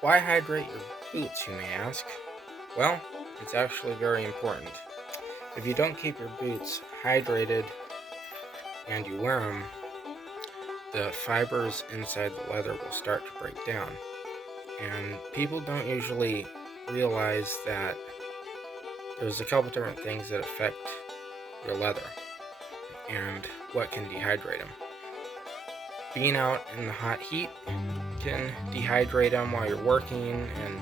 Why hydrate your boots, you may ask? Well, it's actually very important. If you don't keep your boots hydrated and you wear them, the fibers inside the leather will start to break down. And people don't usually realize that there's a couple different things that affect your leather and what can dehydrate them. Being out in the hot heat can dehydrate them while you're working, and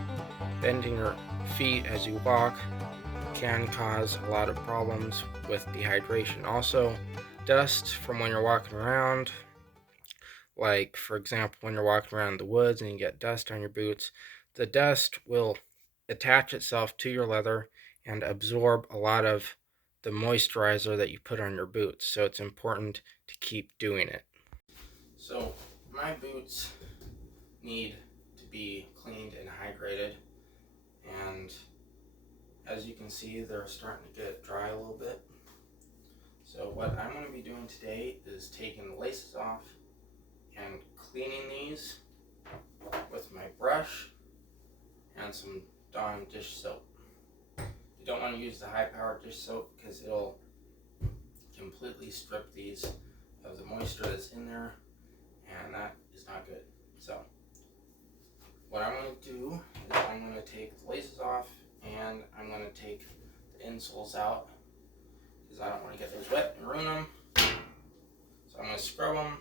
bending your feet as you walk can cause a lot of problems with dehydration. Also, dust from when you're walking around, like for example when you're walking around the woods and you get dust on your boots, the dust will attach itself to your leather and absorb a lot of the moisturizer that you put on your boots. So it's important to keep doing it. So my boots need to be cleaned and hydrated, and as you can see, they're starting to get dry a little bit. So what I'm going to be doing today is taking the laces off and cleaning these with my brush and some Dawn dish soap. You don't want to use the high-powered dish soap because it'll completely strip these of the moisture that's in there, and that is not good. So what I'm going to do is I'm going to take the laces off and I'm going to take the insoles out because I don't want to get those wet and ruin them. So I'm going to scrub them,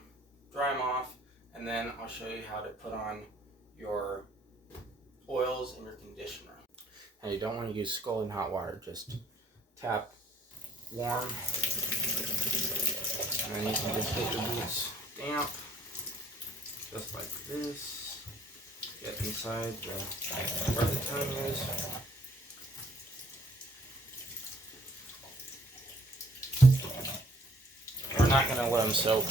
dry them off, and then I'll show you how to put on your oils and your conditioner. And you don't want to use scalding hot water, just tap warm, and then you can just get your boots damp, just like this. Get inside where the tongue is. We're not going to let them soak.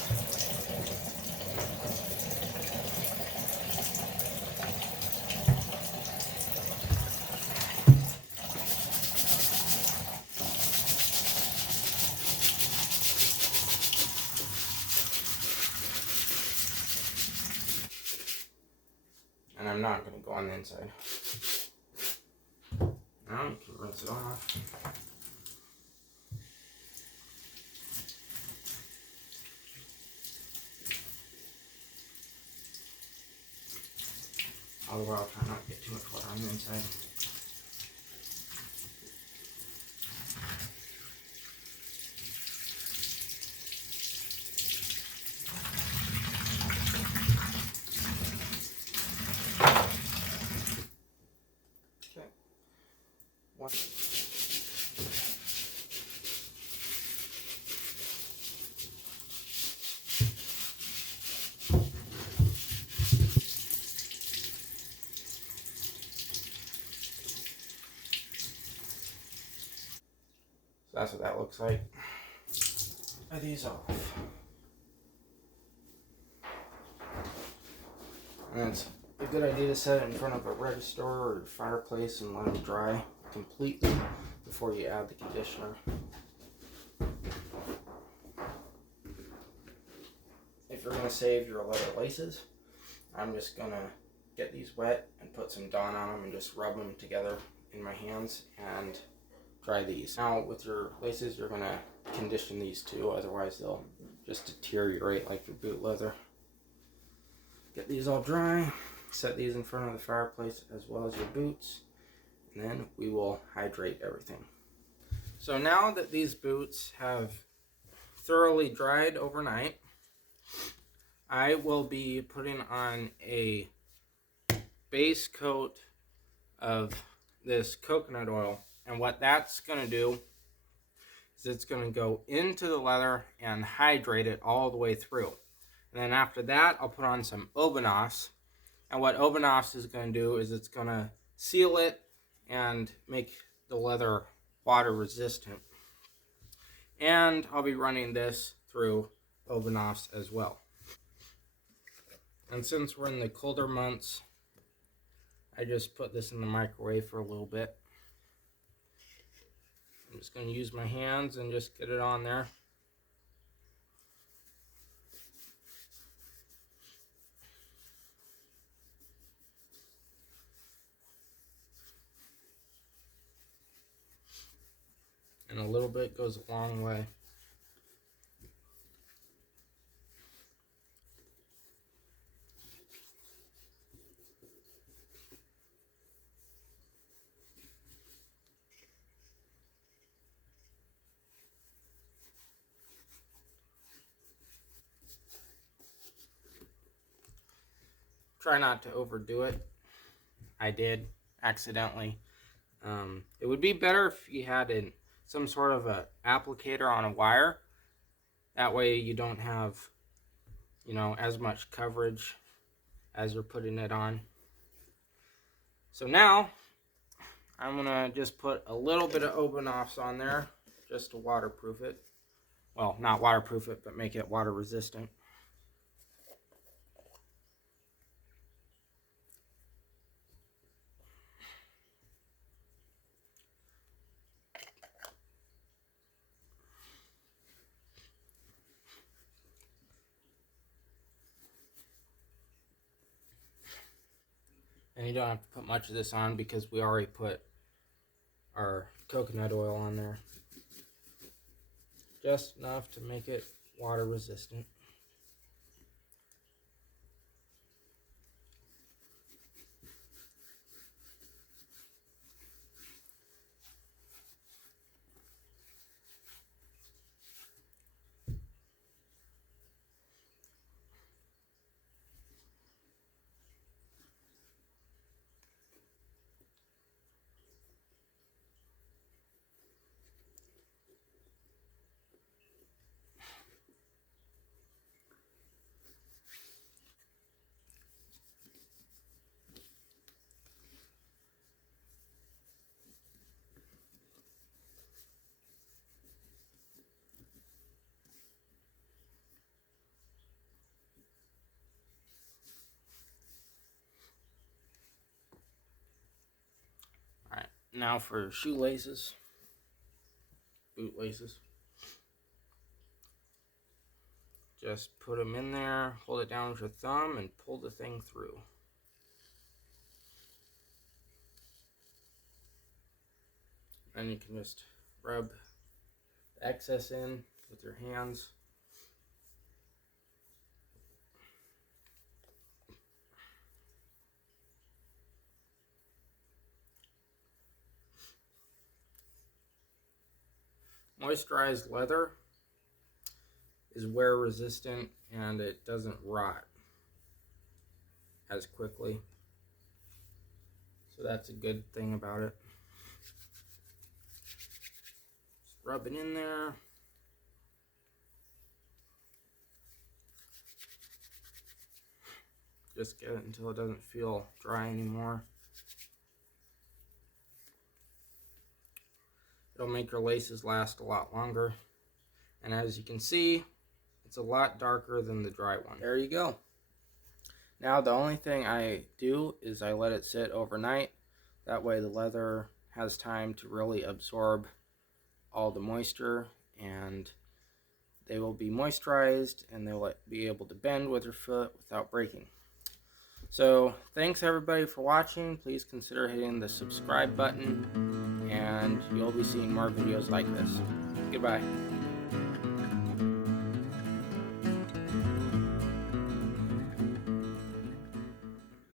And I'm not going to go on the inside. Now you can rinse it off. All the while try not to get too much water on the inside. Okay. One. So that's what that looks like. Try these off. And it's a good idea to set it in front of a register or fireplace and let it dry completely before you add the conditioner. If you're going to save your leather laces, I'm just going to get these wet and put some Dawn on them and just rub them together in my hands and dry these. Now with your laces, you're going to condition these too, otherwise they'll just deteriorate like your boot leather. Get these all dry, set these in front of the fireplace as well as your boots, and then we will hydrate everything. So now that these boots have thoroughly dried overnight, I will be putting on a base coat of this coconut oil, and what that's going to do is it's going to go into the leather and hydrate it all the way through. And then after that, I'll put on some Obenos, and what Obenos is going to do is it's going to seal it and make the leather water resistant. And I'll be running this through Obenos as well. And since we're in the colder months, I just put this in the microwave for a little bit. I'm just going to use my hands and just get it on there. And a little bit goes a long way. Try not to overdo it. I did accidentally. It would be better if you had some sort of a applicator on a wire. That way you don't have, as much coverage as you're putting it on. So now I'm gonna just put a little bit of open-offs on there just to waterproof it. Well, not waterproof it, but make it water resistant. And you don't have to put much of this on because we already put our coconut oil on there. Just enough to make it water resistant. Alright, now for shoelaces, boot laces. Just put them in there, hold it down with your thumb, and pull the thing through. Then you can just rub the excess in with your hands. Moisturized leather is wear resistant and it doesn't rot as quickly. So that's a good thing about it. Just rub it in there. Just get it until it doesn't feel dry anymore. It'll make your laces last a lot longer. And as you can see, it's a lot darker than the dry one. There you go. Now the only thing I do is I let it sit overnight. That way the leather has time to really absorb all the moisture and they will be moisturized and they'll be able to bend with your foot without breaking. So thanks everybody for watching. Please consider hitting the subscribe button and you'll be seeing more videos like this. Goodbye.